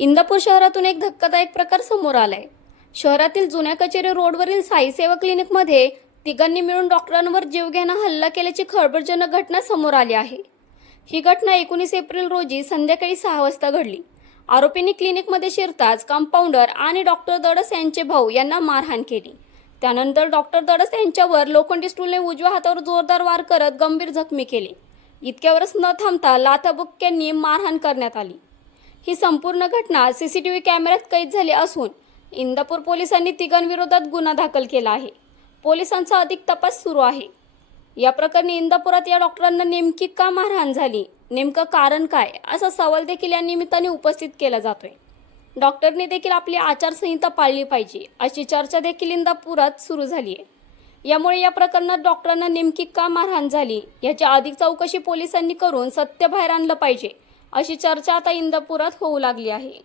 इंदापूर शहरातून एक धक्कादायक प्रकार समोर आलाय. शहरातील जुन्या कचेरी रोडवरील साई सेवा क्लिनिकमध्ये तिघांनी मिळून डॉक्टरांवर जीवघेणा हल्ला केल्याची खळबळजनक घटना समोर आली आहे. ही घटना एकोणीस एप्रिल रोजी संध्याकाळी सहा वाजता घडली. आरोपींनी क्लिनिकमध्ये शिरताच कंपाऊंडर आणि डॉक्टर दडस यांचे भाऊ यांना मारहाण केली. त्यानंतर डॉक्टर दडस यांच्यावर लोखंडी स्टूलने उजव्या हातावर जोरदार वार करत गंभीर जखमी केले. इतक्यावरच न थांबता लाथाबुक्क्यांनी मारहाण करण्यात आली. ही संपूर्ण घटना सी सी टी व्ही कॅमेऱ्यात कैद झाली असून इंदापूर पोलिसांनी तिघांविरोधात गुन्हा दाखल केला आहे. पोलिसांचा अधिक तपास सुरू आहे. या प्रकरणी इंदापुरात या डॉक्टरांना नेमकी का मारहाण झाली? नेमकं कारण काय? असा सवाल देखील या निमित्ताने उपस्थित केला जातोय. डॉक्टरने देखील आपली आचारसंहिता पाळली पाहिजे अशी चर्चा देखील इंदापुरात सुरू झाली आहे. यामुळे या प्रकरणात डॉक्टरांना नेमकी का मारहाण झाली? याची अधिक चौकशी पोलिसांनी करून सत्य बाहेर आणलं पाहिजे अशी चर्चा आता इंदापुरात होऊ लागली आहे.